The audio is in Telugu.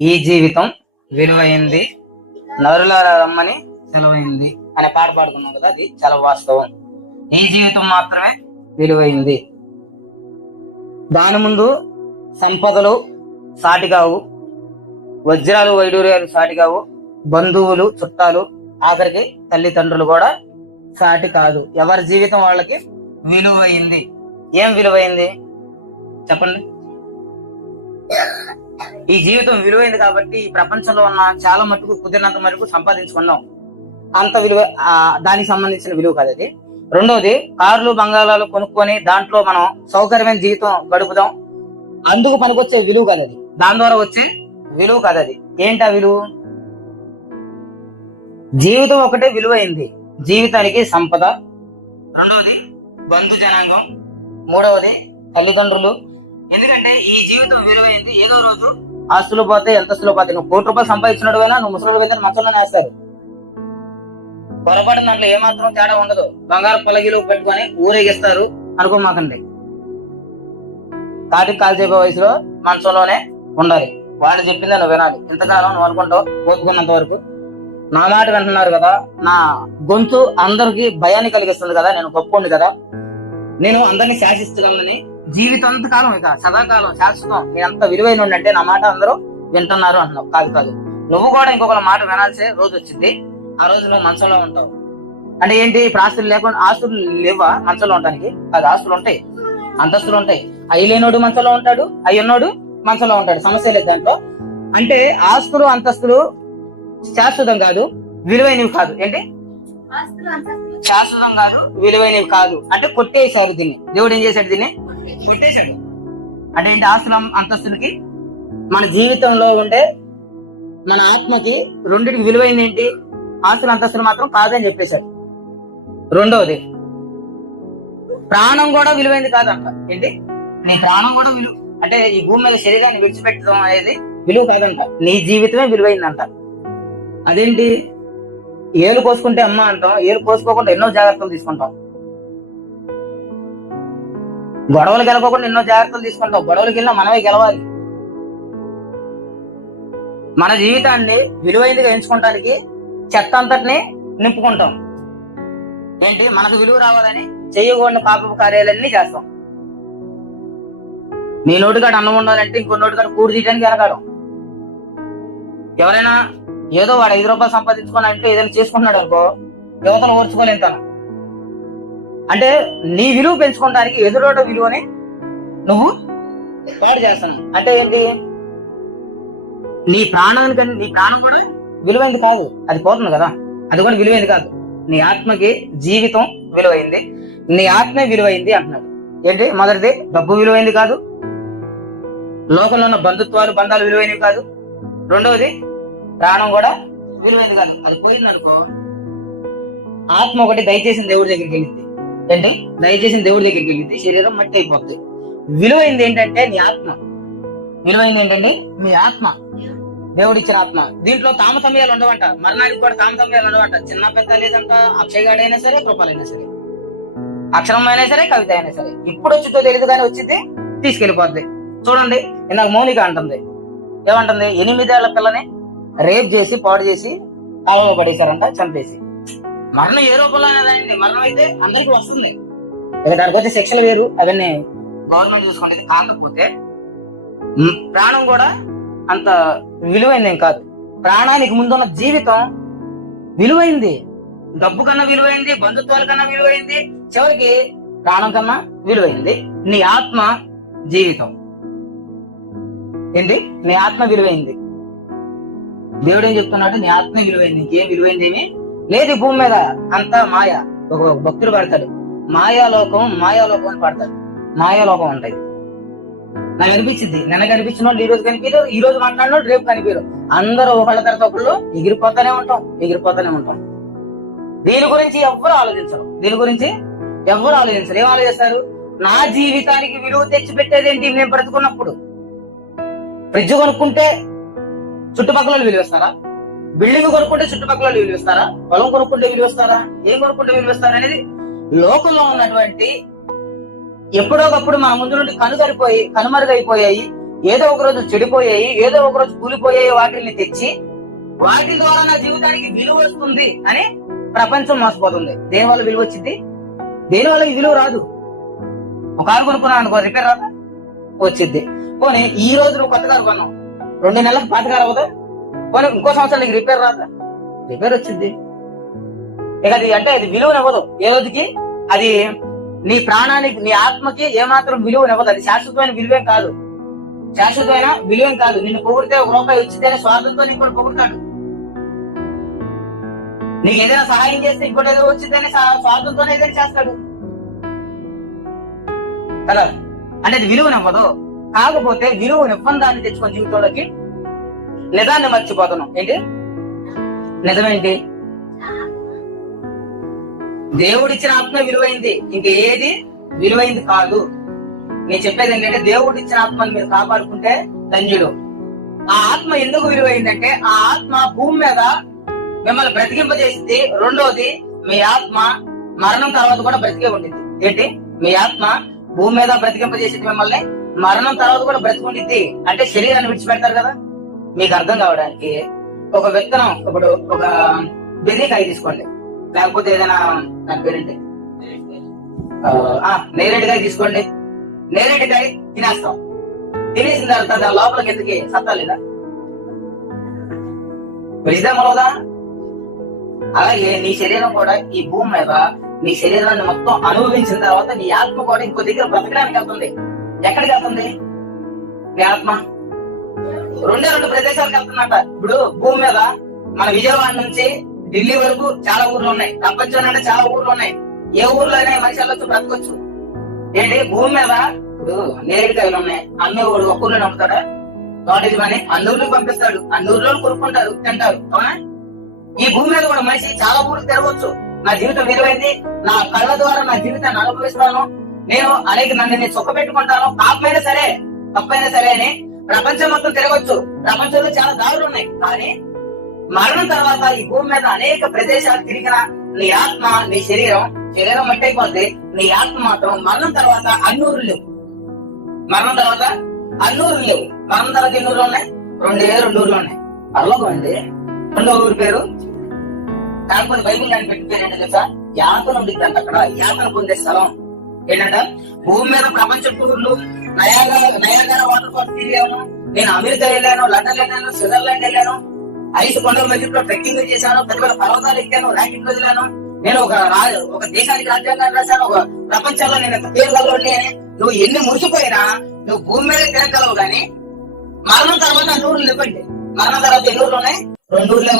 ఈ జీవితం విలువైంది. నరులారా రమ్మని సెలవైంది. అనే పాట పాడుకున్నాం కదా అది చాలా వాస్తవం. ఈ జీవితం మాత్రమే విలువైంది. దాని ముందు సంపదలు సాటి కావు వజ్రాలు వైడూర్యాలు సాటి కావు బంధువులు చుట్టాలు ఆఖరికి తల్లిదండ్రులు కూడా సాటి కాదు. ఎవరి జీవితం వాళ్ళకి విలువైంది? ఏం విలువైంది? చెప్పండి. ఈ జీవితం విలువైంది కాబట్టి ఈ ప్రపంచంలో ఉన్న చాలా మటుకు కుదిరినంత మటుకు సంపాదించుకున్నాం. అంత విలువ దానికి సంబంధించిన విలువ కాదు అది. రెండోది కార్లు బంగాళాలు కొనుక్కొని దాంట్లో మనం సౌకర్యమైన జీవితం గడుపుదాం. అందుకు పనికొచ్చే విలువ కాదు అది. దాని ద్వారా వచ్చే విలువ కాదు అది. ఏంటి ఆ విలువ? జీవితం ఒకటే విలువైంది. జీవితానికి సంపద. రెండవది బంధు జనాంగం. మూడవది తల్లిదండ్రులు. ఎందుకంటే ఈ జీవితం విలువైంది. ఏదో రోజు ఆస్తులు పోతే ఎంత పోతే నువ్వు కోటి రూపాయలు సంపాదించినట్టు అయినా నువ్వు ముసలి పోతే మంచంలో వేస్తారు పొరపాటు దాంట్లో ఏమాత్రం తేడా ఉండదు. బంగారు పొలగిలు పెట్టుకొని ఊరేగిస్తారు అనుకోమాకండి. కాటికి కాల్చేపే వయసులో మంచంలోనే ఉండాలి. వాళ్ళు చెప్పిందే నువ్వు వినాలి. ఇంతకాలం నువ్వు అనుకుంటావు ఓపుకున్నంత వరకు. నా మాట వింటున్నారు కదా నా గొంతు అందరికి భయాన్ని కలిగిస్తుంది కదా నేను గొప్పండి కదా. నేను అందరినీ శాసిస్తున్నానని జీవితాంత కాలం ఇక సదాకాలం శాశ్వతం. నేను అంత విలువైన అంటే నా మాట అందరూ వింటున్నారు అంటున్నావు. కాదు కాదు. నువ్వు కూడా ఇంకొకరి మాట వినాల్సే రోజు వచ్చింది ఆ రోజు నువ్వు మంచంలో ఉంటావు. అంటే ఏంటి? ఇప్పుడు ఆస్తులు లేకుండా ఆస్తులు లేవా మంచంలో ఉండడానికి అది ఆస్తులు ఉంటాయి. అంతస్తులు ఉంటాయి. అయి లేనోడు మంచంలో ఉంటాడు అయి ఉన్నోడు మంచంలో ఉంటాడు. సమస్య లేదు దాంట్లో. అంటే ఆస్తులు అంతస్తులు శాశ్వతం కాదు విలువైనవి కాదు. ఏంటి? శాశ్వతం కాదు విలువైనవి కాదు. అంటే కొట్టేశారు దీన్ని. దేవుడు ఏం చేశాడు దీన్ని? కొట్టేశాడు. అంటే ఏంటి ఆస్తులం అంతస్తులకి? మన జీవితంలో ఉండే మన ఆత్మకి రెండిటికి విలువైంది ఏంటి? ఆస్తుల అంతస్తులు మాత్రం కాదని చెప్పేశాడు. రెండవది ప్రాణం కూడా విలువైంది కాదంట. ఏంటి? నీ ప్రాణం కూడా విలువ అంటే ఈ భూమి మీద శరీరాన్ని విడిచిపెట్టడం అనేది విలువ కాదంట. నీ జీవితమే విలువైందంట. అదేంటి? ఏలు కోసుకుంటే అమ్మ అంటాం ఏలు కోసుకోకుండా ఎన్నో జాగ్రత్తలు తీసుకుంటాం. గొడవలు గెలవకుండా ఎన్నో జాగ్రత్తలు తీసుకుంటాం. గొడవలు వెళ్ళినా మనమే గెలవాలి. మన జీవితాన్ని విలువైనదిగా ఎంచుకోవడానికి చెత్త అంతటిని నింపుకుంటాం. ఏంటి? మనకు విలువ రావాలని చేయకూడని పాపపు కార్యాలన్నీ చేస్తాం. నీ నోటికాడ అన్నం ఉండాలంటే ఇంకో నోటికాడ కూడి తీయడానికి వెనకాడం ఎవరైనా ఏదో వాడు ఐదు రూపాయలు సంపాదించుకొని అంటే ఏదైనా చేసుకుంటున్నాడు అనుకో యువతను ఓర్చుకోలేను తను. అంటే నీ విలువ పెంచుకోవడానికి ఎదురోట విలువని నువ్వు పాడు చేస్తున్నావు. అంటే ఏంటి? నీ ప్రాణానికి నీ ప్రాణం కూడా విలువైంది కాదు. అది పోతుంది కదా. అది కూడా విలువైంది కాదు. నీ ఆత్మకి జీవితం విలువైంది. నీ ఆత్మే విలువైంది అంటున్నాడు. ఏంటి? మొదటిది డబ్బు విలువైంది కాదు. లోకంలో ఉన్న బంధుత్వాలు బంధాలు విలువైనవి కాదు. రెండవది ప్రాణం కూడా విలువైంది కాదు. అది పోయింది అనుకో ఆత్మ ఒకటి దయచేసిన దేవుడి దగ్గరికి వెళ్ళింది. ఏంటి? దయచేసి దేవుడి దగ్గరికి వెళ్ళింది శరీరం మట్టి అయిపోతుంది విలువైంది ఏంటంటే నీ ఆత్మ. విలువైంది ఏంటంటే మీ ఆత్మ. దేవుడిచ్చిన ఆత్మ. దీంట్లో తామతమ్యాలు ఉండవంట. మరణానికి కూడా తామతమ్యాలు ఉండవంట. చిన్న పెద్ద లేదంట అక్షయగాడైనా సరే కృపాలైనా సరే. అక్షరం అయినా సరే కవిత అయినా సరే. ఇప్పుడు వచ్చిందో తెలియదు కానీ వచ్చింది తీసుకెళ్ళిపోద్ది చూడండి ఇందాక మౌనిక అంటుంది. ఏమంటుంది? ఎనిమిదేళ్ళ పిల్లని రేప్ చేసి పాడు చేసి కాలువ పడేశారంట చంపేసి. మరణం ఏ రూపంలో అయింది? మరణం అయితే అందరికి వస్తుంది. ఇక దానికి వచ్చే శిక్షలు వేరు అవన్నీ గవర్నమెంట్ చూసుకుంటే కాకపోతే ప్రాణం కూడా అంత విలువైంది ఏం కాదు. ప్రాణానికి ముందున్న జీవితం విలువైంది. డబ్బు కన్నా విలువైంది బంధుత్వాల కన్నా విలువైంది చివరికి ప్రాణం కన్నా విలువైంది. నీ ఆత్మ జీవితం. ఏంటి? నీ ఆత్మ విలువైంది. దేవుడు ఏం చెప్తున్నాడు? నీ ఆత్మ విలువైంది. ఇంకేం విలువైంది ఏమి? లేదు భూమి మీద అంతా మాయ. ఒక భక్తుడు పడతాడు. మాయాలోకం మాయాలోకం అని పడతాడు. మాయాలోకం ఉంటాయి నాకు అనిపించింది. నిన్న కనిపించిన వాళ్ళు ఈ రోజు కనిపించారు ఈ రోజు మాట్లాడిన రేపు కనిపించారు అందరూ ఒకళ్ళ తర్వాత ఒకళ్ళు ఎగిరిపోతానే ఉంటాం ఎగిరిపోతానే ఉంటాం. దీని గురించి ఎవ్వరు ఆలోచించరు. దీని గురించి ఎవ్వరు ఆలోచించరు. ఏం ఆలోచిస్తారు? నా జీవితానికి విలువ తెచ్చి పెట్టేది ఏంటి నేను బ్రతుకున్నప్పుడు. ఫ్రిడ్జ్ కొనుక్కుంటే చుట్టుపక్కల విలువేస్తారా? బిల్డింగ్ కొనుక్కుంటే చుట్టుపక్కల విలువ ఇస్తారా పొలం కొనుక్కుంటే విలువిస్తారా ఏం కొనుక్కుంటే విలువిస్తారా అనేది లోకంలో ఉన్నటువంటి ఎప్పుడోకప్పుడు మన ముందు నుండి కనుగరిపోయి కనుమరుగైపోయాయి. ఏదో ఒక రోజు చెడిపోయాయి ఏదో ఒక రోజు కూలిపోయాయి వాటిని తెచ్చి వాటి ద్వారా నా జీవితానికి విలువ వస్తుంది అని ప్రపంచం మోసపోతుంది. దేని వల్ల విలువ వచ్చింది? దేని వల్ల ఈ విలువ రాదు? ఒక కారు కొనుక్కున్నాను అనుకో రిపేర్ రాదా? వచ్చింది. పోనీ ఈ రోజు నువ్వు కొత్త కారు కొన్నావు. రెండు నెలలకు పాత కారు అవ్వదా? పోనీ ఇంకో సంవత్సరం నీకు రిపేర్ రాదా? రిపేర్ వచ్చింది. ఇక అది అంటే అది విలువనివ్వదు ఏ రోజుకి? అది నీ ప్రాణానికి నీ ఆత్మకి ఏమాత్రం విలువనివ్వదు అది శాశ్వతమైన విలువేం కాదు. శాశ్వతమైన విలువేం కాదు. నిన్ను పొగిడితే ఒక రూపాయి ఇచ్చితేనే స్వార్థంతో నీకు కూడా పొగుడతాడు. నీకు ఏదైనా సహాయం చేస్తే ఇంకోటి ఏదో వచ్చిందనే స్వార్థంతోనే ఏదైనా చేస్తాడు. కదా? అంటే అది విలువనివ్వదు కాకపోతే విలువనివ్వని దాన్ని తెచ్చుకొని జీవితంలోకి నిజాన్ని మర్చిపోతున్నాం ఏంటి? నిజమేంటి? దేవుడిచ్చిన ఆత్మ విలువైంది. ఇంక ఏది? విలువైంది కాదు. నేను చెప్పేది ఏంటంటే దేవుడిచ్చిన ఆత్మని మీరు కాపాడుకుంటే ధన్యుడు ఆ ఆత్మ ఎందుకు విలువైందంటే ఆ ఆత్మ భూమి మీద మిమ్మల్ని బ్రతికింపజేసింది. రెండోది మీ ఆత్మ మరణం తర్వాత కూడా బ్రతికే ఉండింది ఏంటి? మీ ఆత్మ భూమి మీద బ్రతికింపజేసింది మిమ్మల్ని. మరణం తర్వాత కూడా బ్రతికుండిద్ది. అంటే శరీరాన్ని విడిచిపెడతారు కదా. మీకు అర్థం కావడానికి ఒక విత్తనం ఇప్పుడు ఒక బెర్రీకాయ తీసుకోండి. లేకపోతే ఏదైనా దాని పేరేంటి? ఆ, నేరేడుకాయ తీసుకోండి. నేరేడుకాయ తినేస్తాం. తినేసిన తర్వాత దాని లోపలికి ఎందుకు సత్తా లేదా? విడిదా అలాగే నీ శరీరం కూడా ఈ భూమి మీద నీ శరీరాన్ని మొత్తం అనుభవించిన తర్వాత నీ ఆత్మ కూడా ఇంకో దగ్గర బ్రతకడానికి వెళ్తుంది. ఎక్కడికి వెళ్తుంది? నీ ఆత్మ? రెండే రెండు ప్రదేశాలకు వెళ్తున్నట్ట. ఇప్పుడు భూమి మీద మన విజయవాడ నుంచి ఢిల్లీ వరకు చాలా ఊర్లు ఉన్నాయి. ప్రపంచంలో అంటే చాలా ఊర్లు ఉన్నాయి. ఏ ఊర్లో అయినా మనిషి వెళ్ళొచ్చు బ్రతకొచ్చు. ఏంటి? భూమి మీద ఇప్పుడు నేరేడుకాయలు ఉన్నాయి? అమ్మేవాడు ఒక్క ఊర్లో నమ్ముతాడా? తోటది అని అందరిలో పంపిస్తాడు. అందరిలో కొనుక్కుంటారు తింటారు. అవునా? ఈ భూమి మీద కూడా మనిషి చాలా ఊర్లు తిరగవచ్చు నా జీవితం విలువైంది. నా కళ్ళ ద్వారా నా జీవితాన్ని అనుభవిస్తాను. నేను అనేక నన్ను చుక్క పెట్టుకుంటాను పాపమైనా సరే తప్పైనా సరే అని ప్రపంచం మొత్తం తిరగొచ్చు. ప్రపంచంలో చాలా దారులు ఉన్నాయి. కానీ మరణం తర్వాత ఈ భూమి మీద అనేక ప్రదేశాలు తిరిగిన నీ ఆత్మ నీ శరీరం శరీరం మట్టయిపోతే నీ ఆత్మ మాత్రం మరణం తర్వాత అన్నూరు లేవు. మరణం తర్వాత అన్నూరు లేవు. మరణం తర్వాత ఎన్ని ఊర్లు ఉన్నాయి? రెండు వేల రెండు ఊర్లు ఉన్నాయి. పర్లోకం అండి. రెండో ఊరి పేరు? కాకపోతే బైబిల్ దాన్ని పెట్టిన పేరు ఏంటో తెలుసా? యాతన ఉంది అక్కడ. యాతన పొందే స్థలం. ఏంటంట? భూమి మీద ప్రపంచ టూర్లు నయాగర వాటర్ ఫాల్స్ తిరిగాను నేను అమెరికా వెళ్ళాను లండన్ వెళ్ళాను స్విట్జర్లాండ్ వెళ్ళాను. ఐదు కొండల మధ్యలో ట్రెక్కింగ్ చేశాను పెద్ద పెద్ద పర్వతాలు ఎక్కాను ర్యాంకింగ్ వదిలాను నేను ఒక ఒక దేశానికి రాజ్యాంగాన్ని రాశాను ఒక ప్రపంచంలో నేను ఎంత పేరుగలవాడిని నువ్వు ఎన్ని మురిసిపోయినా నువ్వు భూమి మీద తిరగలవు కానీ మరణం తర్వాత నూరులు ఇవ్వండి మరణం తర్వాత ఎన్ని ఉన్నాయి? రెండు ఊర్లు